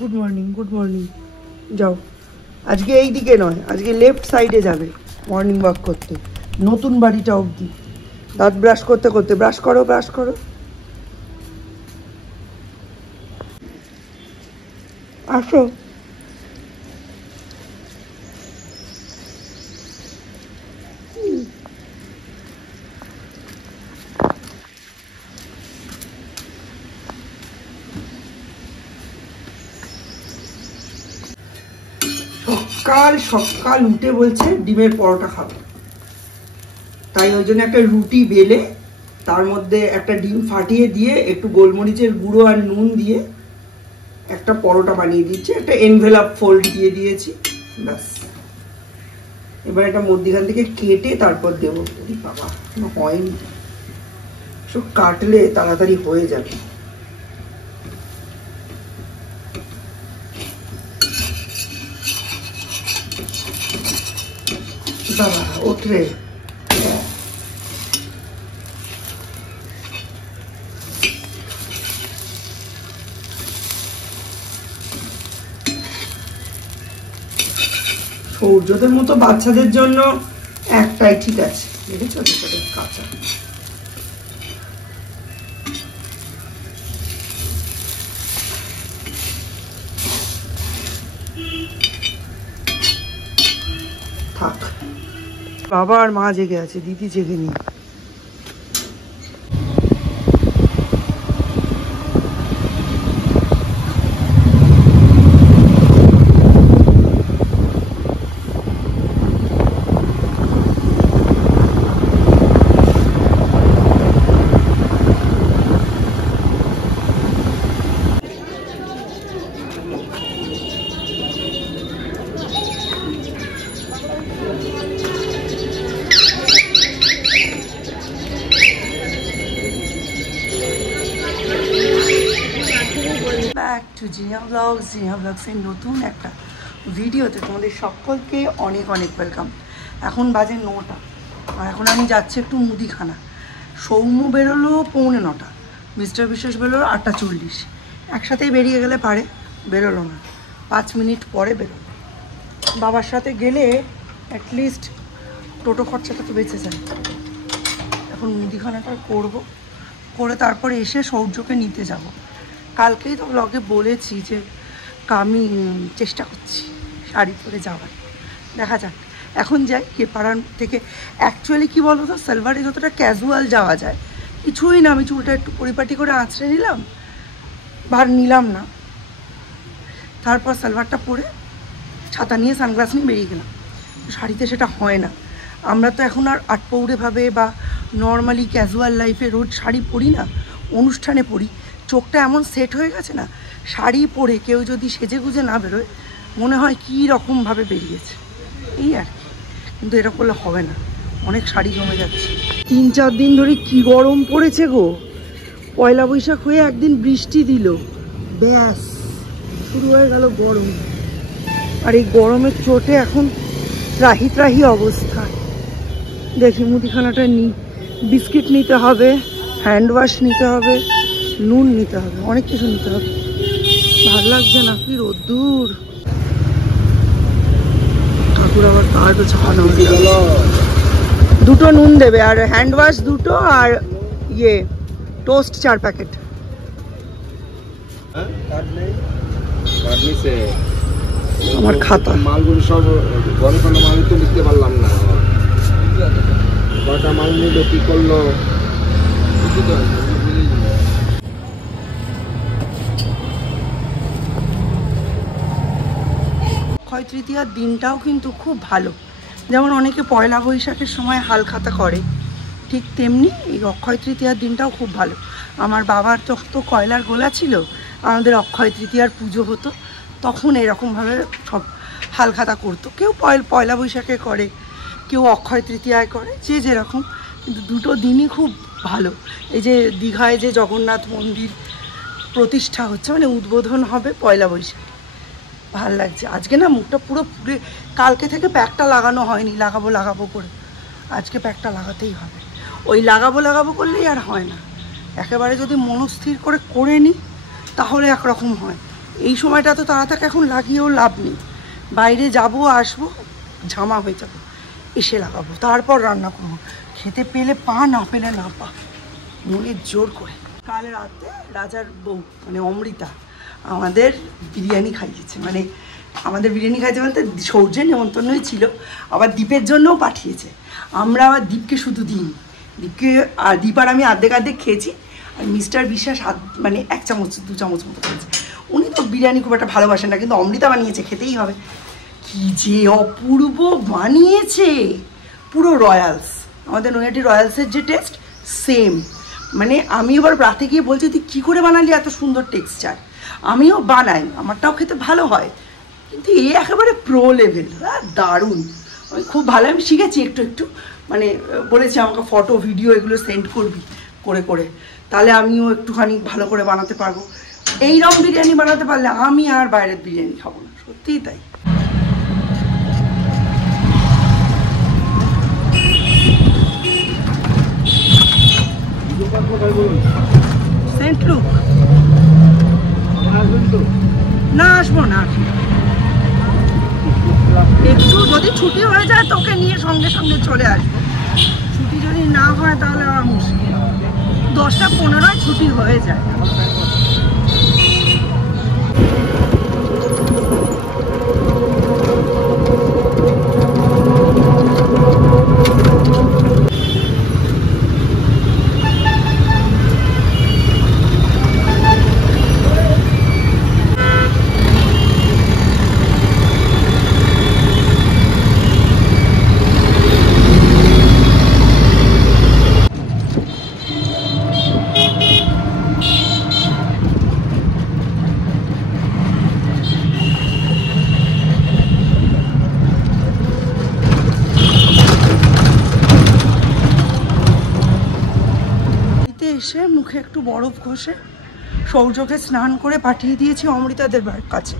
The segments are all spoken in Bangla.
Good morning, good morning. যাও, আজকে এই দিকে নয়, আজকে লেফট সাইডে যাবে মর্নিং ওয়াক করতে, নতুন বাড়িটা অবধি। দাঁত ব্রাশ করতে করতে, ব্রাশ করো, ব্রাশ করো। আসো। সকাল সকাল উঠে বলছে ডিমের পরোটা খাবো, তাই ওই জন্য একটা রুটি বেলে তার মধ্যে একটা ডিম ফাটিয়ে দিয়ে একটু গোলমরিচের গুঁড়ো আর নুন দিয়ে একটা পরোটা বানিয়ে দিচ্ছি, একটা এনভেলাপ ফোল্ড দিয়ে দিয়েছি, ব্যাস। এবার এটা মধ্যখান থেকে কেটে তারপর দেবো। বাবা হয়নি, সব কাটলে তাড়াতাড়ি হয়ে যাবে। বাবা ওঠে, সৌর্যদের মতো বাচ্চাদের জন্য একটাই ঠিক আছে, দেখেছো কাঁচা। থাক, বাবা আর মা জেগে আছে, দিদি জেগে নেই। জিনিয়া ব্লগসের নতুন একটা ভিডিওতে তোমাদের সকলকে অনেক অনেক ওয়েলকাম। এখন বাজে 9টা আর এখন আমি যাচ্ছি একটু মুদিখানা। সৌম্য বেরোলো 8:45, মিস্টার বিশ্বাস বেরোলো 8:40। একসাথেই বেরিয়ে গেলে পারে, বেরোলো না, 5 মিনিট পরে বেরোলো। বাবার সাথে গেলে অ্যাটলিস্ট টোটো খরচাটা তো বেঁচে যায়। এখন মুদিখানাটা করবো, করে তারপরে এসে সৌর্যকে নিতে যাব। কালকেই তো ব্লগে বলেছি যে আমি চেষ্টা করছি শাড়ি পরে যাওয়ার, দেখা যাক। এখন যাই কেপাড়ার থেকে। অ্যাকচুয়ালি কী বলো তো, সালোয়ারে যতটা ক্যাজুয়াল যাওয়া যায় কিছুই না। আমি চুলটা একটু পরিপাটি করে আঁচড়ে নিলাম, ভার নিলাম না, তারপর সালোয়ারটা পরে ছাতা নিয়ে সানগ্লাস নিয়ে বেরিয়ে গেলাম। শাড়িতে সেটা হয় না। আমরা তো এখন আর আটপৌড়েভাবে বা নর্মালি ক্যাজুয়াল লাইফে রোজ শাড়ি পরি না, অনুষ্ঠানে পরি। চোখটা এমন সেট হয়ে গেছে না, শাড়ি পরে কেউ যদি সেজে গুজে না বেরোয় মনে হয় কী রকমভাবে বেরিয়েছে, এই আর কি। কিন্তু এরকম করলে হবে না, অনেক শাড়ি জমে যাচ্ছে। 3-4 দিন ধরে কি গরম পড়েছে গো। পয়লা বৈশাখ হয়ে একদিন বৃষ্টি দিল, ব্যাস শুরু হয়ে গেল গরম। আর এই গরমের চোটে এখন ত্রাহি ত্রাহি অবস্থা। দেখি মুদিখানাটা নিই, বিস্কিট নিতে হবে, হ্যান্ড ওয়াশ নিতে হবে, নুন নিতে হবে, অনেক কিছু নিতে হবে। ভালো লাগছে না, কি রোদ্দুর। ঠাকুর আবার কার্ডও ছাপানো, দুটো নুন দেবে আর হ্যান্ড ওয়াশ দুটো আর ইয়ে টোস্ট 4 প্যাকেট। আমার খাতা মালগুলো সব ঘরে কোনো মাল তো লিখতে পারলাম না, কটা মাল নিল কি করলো। অক্ষয় তৃতীয়ার দিনটাও কিন্তু খুব ভালো। যেমন অনেকে পয়লা বৈশাখের সময় হালখাতা করে, ঠিক তেমনি এই অক্ষয় তৃতীয়ার দিনটাও খুব ভালো। আমার বাবার তো কয়লার গোলা ছিল, আমাদের অক্ষয় তৃতীয়ার পুজো হতো, তখন এরকমভাবে সব হালখাতা করতো। কেউ পয়লা বৈশাখে করে, কেউ অক্ষয় তৃতীয়ায় করে, যে যেরকম। কিন্তু দুটো দিনই খুব ভালো। এই যে দীঘায় যে জগন্নাথ মন্দির প্রতিষ্ঠা হচ্ছে, মানে উদ্বোধন হবে পয়লা বৈশাখ, ভাল লাগছে। আজকে না মুখটা পুরো পুরে, কালকে থেকে প্যাকটা লাগানো হয়নি, লাগাবো করে। আজকে প্যাকটা লাগাতেই হবে। ওই লাগাবো করলেই আর হয় না, একেবারে যদি মনস্থির করে নিই তাহলে একরকম হয়। এই সময়টা তো তাড়াতাড়ি এখন লাগিয়েও লাভ নেই, বাইরে যাবো আসবো ঝামা হয়ে যাবো, এসে লাগাবো, তারপর রান্না করবো, খেতে পেলে পা, না পেলে না পা, মনের জোর করে। কাল রাতে রাজার বউ মানে অমৃতা আমাদের বিরিয়ানি খাইয়েছে, মানে আমাদের বিরিয়ানি খাইয়েছে বলতে সৌর্যের নেমন্তন্নই ছিল, আবার দীপের জন্যও পাঠিয়েছে। আমরা আবার দীপকে শুধু দিইনি, দীপকে আর দীপ আর আমি অর্ধেক খেয়েছি, আর মিস্টার বিশ্বাস মানে 1 চামচ 2 চামচ মতো খেয়েছে। উনি তো বিরিয়ানি খুব একটা ভালোবাসেন না, কিন্তু অমৃতা বানিয়েছে, খেতেই হবে। কি যে অপূর্ব বানিয়েছে, পুরো রয়্যালস, আমাদের নৈহাটি রয়্যালসের যে টেস্ট সেম। মানে আমি এবার রাতে গিয়ে বলছি তুই কী করে বানালি এত সুন্দর টেক্সচার, আমিও বানাই, আমারটাও খেতে ভালো হয়, কিন্তু এই একেবারে প্রো লেভেল, দারুণ। আমি খুব ভালো, আমি শিখেছি একটু একটু, মানে বলেছি আমাকে ফটো ভিডিও এগুলো সেন্ড করবি করে করে, তাহলে আমিও একটুখানি ভালো করে বানাতে পারবো। এইরকম বিরিয়ানি বানাতে পারলে আমি আর বাইরের বিরিয়ানি খাবো না, সত্যিই তাই। সেন্ট লুক না, আসবো না, একটু যদি ছুটি হয়ে যায় তোকে নিয়ে সঙ্গে সঙ্গে চলে আসবো, ছুটি যদি না হয় তাহলে আমার মুশকিল, 10টা 15 ছুটি হয়ে যায়। এসে মুখে একটু বরফ ঘষে সৌর্যকে স্নান করে পাঠিয়ে দিয়েছি অমৃতাদের কাছে,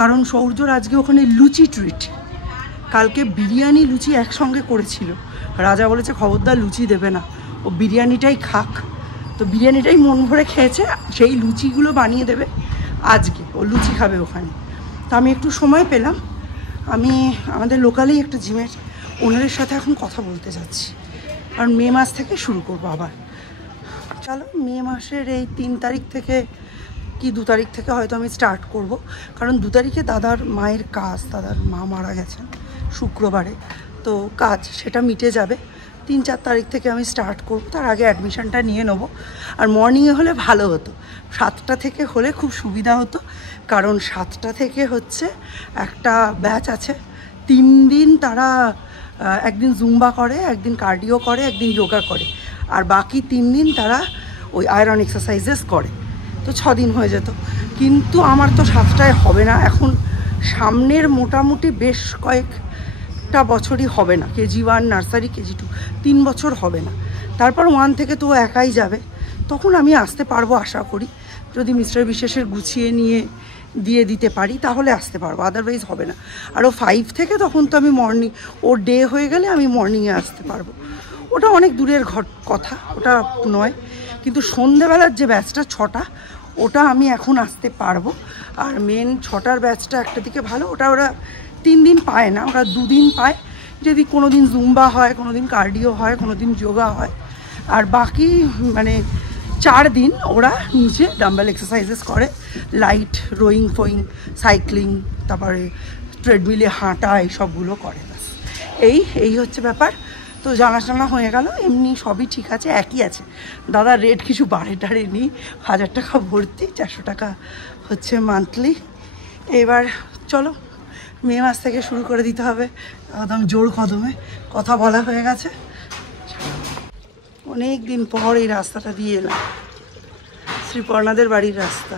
কারণ সৌর্যর আজকে ওখানে লুচি ট্রিট। কালকে বিরিয়ানি লুচি একসঙ্গে করেছিল, রাজা বলেছে খবরদার লুচি দেবে না, ও বিরিয়ানিটাই খাক, তো বিরিয়ানিটাই মন ভরে খেয়েছে, সেই লুচিগুলো বানিয়ে দেবে আজকে, ও লুচি খাবে ওখানে। তো আমি একটু সময় পেলাম, আমি আমাদের লোকালেই একটা জিমের ওনারের সাথে এখন কথা বলতে যাচ্ছি, কারণ মে মাস থেকে শুরু করবো আবার। চলো, মে মাসের এই 3 তারিখ থেকে কি 2 তারিখ থেকে হয়তো আমি স্টার্ট করব, কারণ 2 তারিখে দাদার মায়ের কাজ, দাদার মা মারা গেছেন শুক্রবারে, তো কাজ সেটা মিটে যাবে। 3-4 তারিখ থেকে আমি স্টার্ট করব, তার আগে অ্যাডমিশনটা নিয়ে নেবো। আর মর্নিংয়ে হলে ভালো হতো, 7টা থেকে হলে খুব সুবিধা হতো, কারণ 7টা থেকে হচ্ছে একটা ব্যাচ আছে, 3 দিন তারা একদিন জুম্বা করে, একদিন কার্ডিও করে, একদিন যোগা করে, আর বাকি 3 দিন তারা ওই আয়রন এক্সারসাইজেস করে, তো 6 দিন হয়ে যেত। কিন্তু আমার তো 7টায় হবে না, এখন সামনের মোটামুটি বেশ কয়েকটা বছরই হবে না, কেজি 1 নার্সারি, কেজি 2 3 বছর হবে না, তারপর 1 থেকে তো একাই যাবে, তখন আমি আসতে পারবো আশা করি, যদি মিস্টার বিশ্বাসের গুছিয়ে নিয়ে দিয়ে দিতে পারি তাহলে আসতে পারবো, আদারওয়াইজ হবে না। আর ও 5 থেকে তখন তো আমি মর্নিং, ওর ডে হয়ে গেলে আমি মর্নিংয়ে আসতে পারবো, ওটা অনেক দূরের কথা, ওটা নয়, কিন্তু সন্ধেবেলার যে ব্যাচটা 6টা, ওটা আমি এখন আসতে পারবো। আর মেন 6টার ব্যাচটা একটা দিকে ভালো, ওটা ওরা 3 দিন পায় না, ওরা 2 দিন পায়, যদি কোনো দিন জুম্বা হয়, কোনো দিন কার্ডিও হয়, কোনো দিন যোগা হয়, আর বাকি মানে 4 দিন ওরা নিচে ডাম্বেল এক্সারসাইজেস করে, লাইট রোয়িং ফোয়িং, সাইক্লিং, তারপরে ট্রেডমিলে হাঁটা, এইসবগুলো করে। ব্যাস এই হচ্ছে ব্যাপার। তো জানা হয়ে গেল, এমনি সবই ঠিক আছে, একই আছে, দাদা রেট কিছু বাড়ে টাড়ে নি, 1000 টাকা ভর্তি, 400 টাকা হচ্ছে মান্থলি। এবার চলো মে মাস থেকে শুরু করে দিতে হবে, একদম জোর কদমে কথা বলা হয়ে গেছে। অনেক দিন পর এই রাস্তাটা দিয়ে এলাম, শ্রীপর্ণাদের বাড়ির রাস্তা।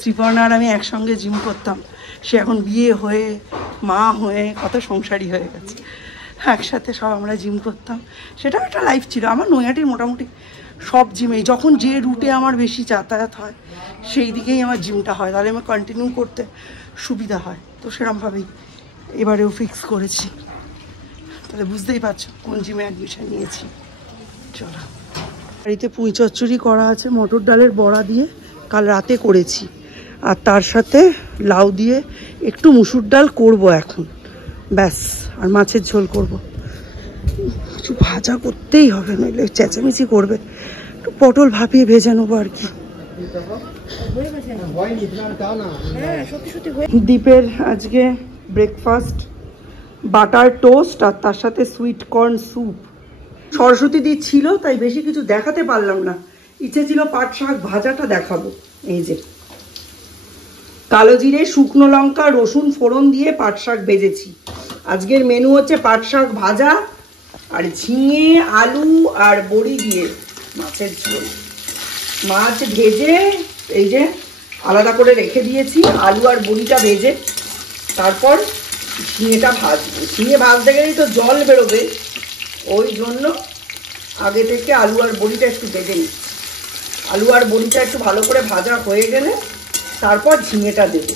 শ্রীপর্ণা আর আমি একসঙ্গে জিম করতাম, সে এখন বিয়ে হয়ে মা হয়ে কত সংসারী হয়ে গেছে, একসাথে সব আমরা জিম করতাম, সেটাও একটা লাইফ ছিল আমার। নৈহাটির মোটামুটি সব জিমেই, যখন যে রুটে আমার বেশি যাতায়াত হয় সেই দিকেই আমার জিমটা হয়, তাহলে আমার কন্টিনিউ করতে সুবিধা হয়, তো সেরকমভাবেই এবারেও ফিক্স করেছি। তাহলে বুঝতেই পারছো কোন জিমে অ্যাডমিশন নিয়েছি। চলো, বাড়িতে পুঁই চচ্চড়ি করা আছে, মটর ডালের বড়া দিয়ে কাল রাতে করেছি, আর তার সাথে লাউ দিয়ে একটু মুসুর ডাল করব এখন, ব্যাস। আর মাছের ঝোল করব। কিছু ভাজা করতেই হবে, নইলে চেঁচামেচি করবে। একটু পটল ভাপিয়ে ভেজে নেবো আর কি। দীপের আজকে ব্রেকফাস্ট বাটার টোস্ট আর তার সাথে সুইট কর্ন স্যুপ। সরস্বতী দি ছিল তাই বেশি কিছু দেখাতে পারলাম না, ইচ্ছে ছিল পাট শাক ভাজাটা দেখাবো। এই যে কালো জিরে, শুকনো লঙ্কা, রসুন ফোড়ন দিয়ে পাট শাক ভেজেছি। আজকের মেনু হচ্ছে পাট শাক ভাজা আর ঝিঙে, আলু আর বড়ি দিয়ে মাছের ঝোল। মাছ ভেজে এই যে আলাদা করে রেখে দিয়েছি, আলু আর বড়িটা ভেজে তারপর ঝিঙেটা ভাজবো। ঝিঙে ভাজতে গেলেই তো জল বেরোবে, ওই জন্য আগে থেকে আলু আর বড়িটা একটু ভেজে নিই। আলু আর বড়িটা একটু ভালো করে ভাজা হয়ে গেলে তারপর ঝিঙেটা দেবো।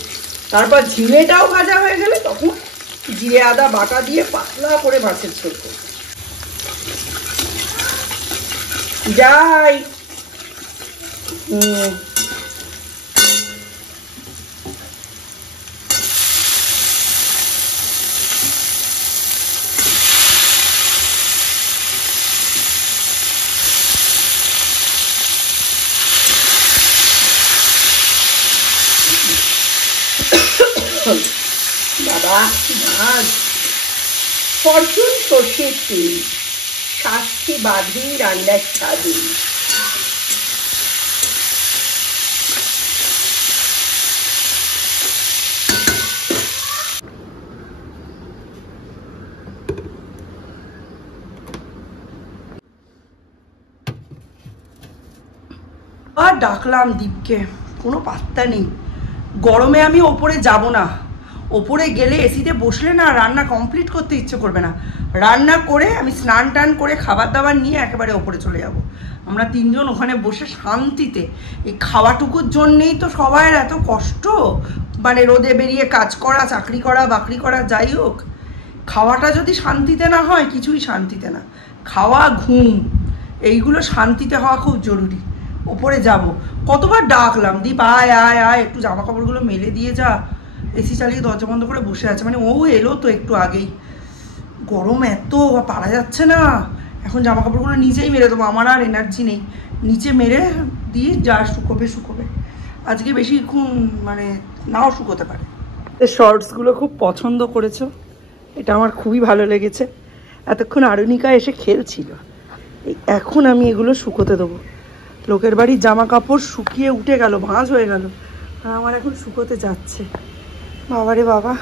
তারপর ঝিঙেটাও ভাজা হয়ে গেলে তখন জিরে আদা বাটা দিয়ে পাতলা করে মাছের ঝোল করবো। যাই বাবা মাছ, ফরচুন সর্ষের তেল, শাস্তি বাঁধে রান্নার স্বাদে। আর ডাকলাম দীপকে, কোনো পাত্তা নেই। গরমে আমি ওপরে যাব না, ওপরে গেলে এসিতে বসলে না রান্না কমপ্লিট করতে ইচ্ছে করবে না। রান্না করে আমি স্নান টান করে খাবার দাবার নিয়ে একেবারে ওপরে চলে যাব। আমরা তিনজন ওখানে বসে শান্তিতে, এই খাওয়াটুকুর জন্যেই তো সবার এত কষ্ট, মানে রোদে বেরিয়ে কাজ করা, চাকরি করা, বাকরি করা, যাই হোক। খাওয়াটা যদি শান্তিতে না হয় কিছুই শান্তিতে না। খাওয়া, ঘুম, এইগুলো শান্তিতে হওয়া খুব জরুরি। ওপরে যাব, কতবার ডাকলাম, দীপ আয় আয় আয়, একটু জামা কাপড়গুলো মেলে দিয়ে যা। এসি চালিয়ে দরজা বন্ধ করে বসে আছে, মানে ও এলো তো একটু আগেই। গরম এত, পারা যাচ্ছে না। এখন জামা কাপড়গুলো নিচেই মেরে দেবো, আমার আর এনার্জি নেই। নিচে মেরে দিয়ে যা শুকোবে শুকোবে। আজকে বেশিক্ষণ মানে নাও শুকোতে পারে। শর্টসগুলো খুব পছন্দ করেছো, এটা আমার খুবই ভালো লেগেছে। এতক্ষণ আরুণিকা এসে খেলছিল, এখন আমি এগুলো শুকোতে দেবো। লোকের বাড়ির জামা কাপড় শুকিয়ে উঠে গেল, ভাঁজ হয়ে গেল, আর আমার এখন শুকোতে যাচ্ছে। বাবারে বাবা।